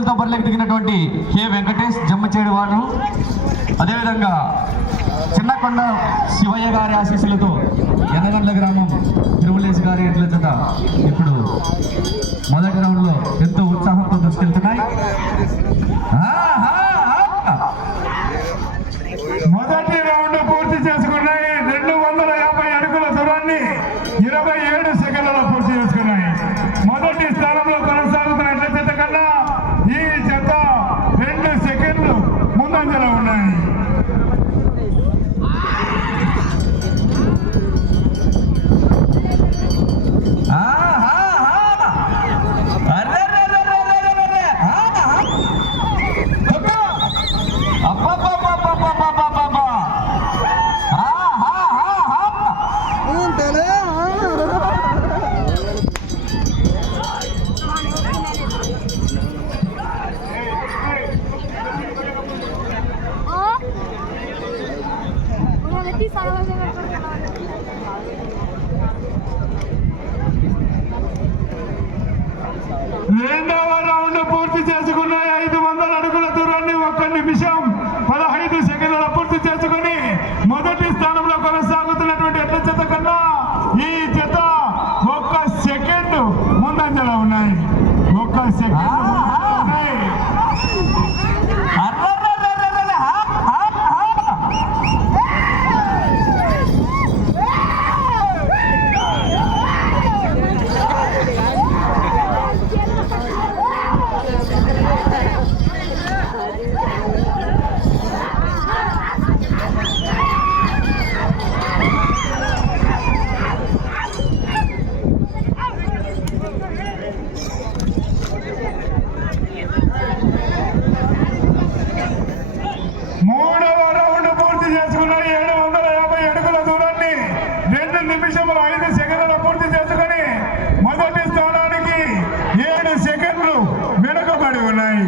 ఆశీస్సులతో బరిలోకి దిగినటువంటి కె వెంకటేష్ జమ్మచేడు వారు, అదేవిధంగా చిన్నకొండ శివయ్య గారి ఆశీస్సులతో ఎనగండ్ల గ్రామం తిరుమలేశ్ గారి ఎడ్ల జత ఇప్పుడు మొదటి రౌండ్లో ఎంతో ఉత్సాహంతో దూసుకెళ్తున్నాయి. మొదటి రౌండ్ పూర్తి చేసుకున్నాయి. 250 అడుగుల దూరాన్ని 27 సెకండ్లలో పూర్తి చేసుకున్నాయి. మొదటి స్థానంలో కొనసాగుతున్న ఎడ్ల జత కన్నా ఈ జత 2 సెకండ్లు ముందంజలో ఉన్నాయి. రెండవ రౌండ్ పూర్తి చేసుకున్నాయి. 500 అడుగుల దూరాన్ని 1 నిమిషం 15 సెకండ్ల పూర్తి చేసుకుని మొదటి స్థానంలో కొనసాగుతున్నటువంటి ఎడ్ల జత కన్నా ఈ జత 1 సెకండ్ ముందంజలో ఉన్నాయి. 1 సెకండ్ ఉన్నాయి. మూడవ రౌండ్ పూర్తి చేసుకున్నాయి. 750 అడుగుల దూరాన్ని 2 నిమిషముల 5 సెకండ్ల పూర్తి చేసుకుని మొదటి స్థానానికి 7 సెకండ్లు వెనుకబడి ఉన్నాయి.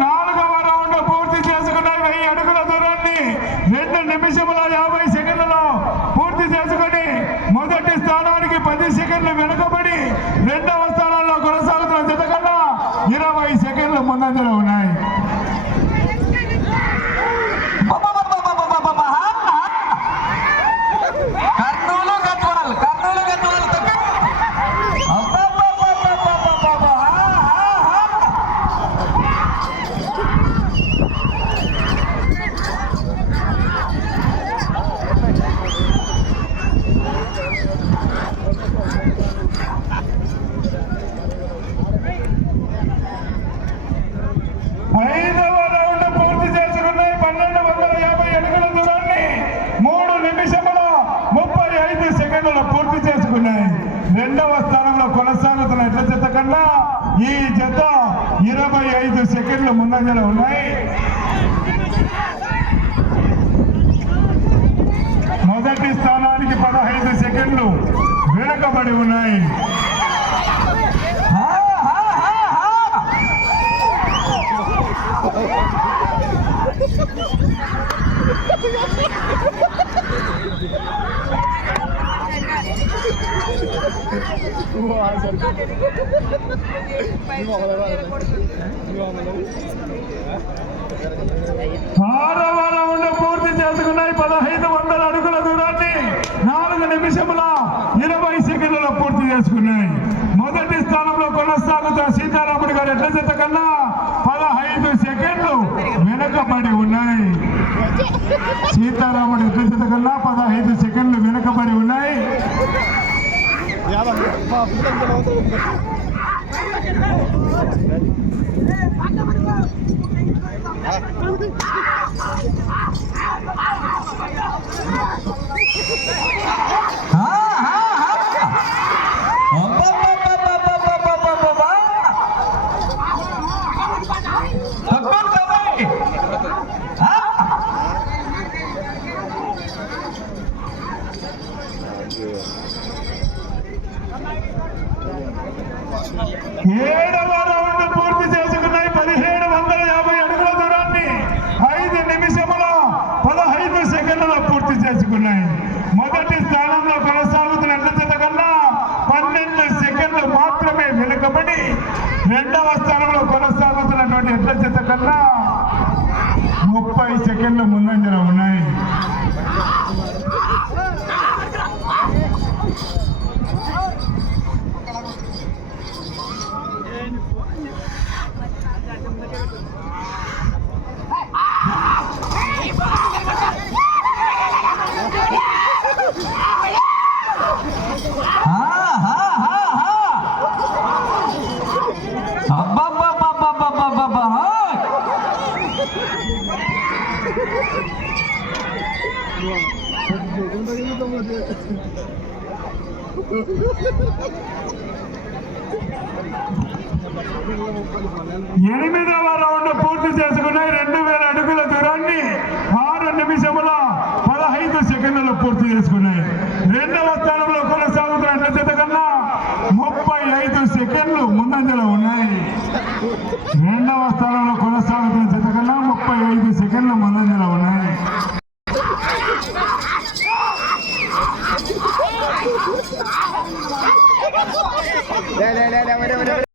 నాలుగవ రౌండ్ పూర్తి చేసుకున్నాయి. 1000 అడుగుల దూరాన్ని 2 నిమిషముల 50 సెకండ్లలో పూర్తి చేసుకుని మొదటి స్థానానికి 10 సెకండ్లు వెనుకబడి రెండవ స్థానంలో కొనసాగుతున్న జత కన్నా 20 సెకండ్లు ముందంజలో ఉన్నాయి. ఐదవ రౌండ్ పూర్తి చేసుకున్నాయి. 1250 అడుగుల దూరాన్ని 3 నిమిషముల 35 సెకండ్ల పూర్తి చేసుకున్నాయి. రెండవ స్థానంలో కొనసాగుతున్న ఎడ్ల జత కన్నా ఈ జత 25 సెకండ్లు ముందంజలో ఉన్నాయి. మొదటి స్థానానికి 15 సెకండ్లు వెనుకబడి ఉన్నాయి. ఆరవ రౌండ్ పూర్తి చేసుకున్నాయి. 1500 అడుగుల దూరాన్ని 4 నిమిషముల 20 సెకండ్లలో పూర్తి చేసుకున్నాయి. మొదటి స్థానంలో కొనసాగుతున్న సీతారాముడి గారి ఎడ్ల జత కన్నా 15 సెకండ్లు వెనుకబడి ఉన్నాయి. సీతారాముడి ఎడ్ల జత కన్నా 15 సెకండ్లు వెనుకబడి ఉన్నాయి. Apa ఏడవ రౌండ్ పూర్తి చేసుకున్నాయి. 1750 అడుగుల దూరాన్ని 5 నిమిషముల 15 సెకండ్లలో పూర్తి చేసుకున్నాయి. మొదటి స్థానంలో కొనసాగుతున్న ఎడ్ల జత కన్నా 12 సెకండ్లు మాత్రమే వెనుకబడి రెండవ స్థానంలో కొనసాగుతున్నటువంటి ఎడ్ల జత కన్నా 30 సెకండ్లు ముందంజలో ఉన్నాయి. ఎనిమిదవ రౌండ్ పూర్తి చేసుకున్నాయి. 2000 అడుగుల దూరాన్ని 6 నిమిషముల 15 సెకండ్లలో పూర్తి చేసుకున్నాయి. రెండవ స్థానంలో కొనసాగుతున్న ఎడ్ల జత కన్నా 35 సెకండ్లు ముందంజలో ఉన్నాయి. రెండవ స్థానంలో కొనసాగు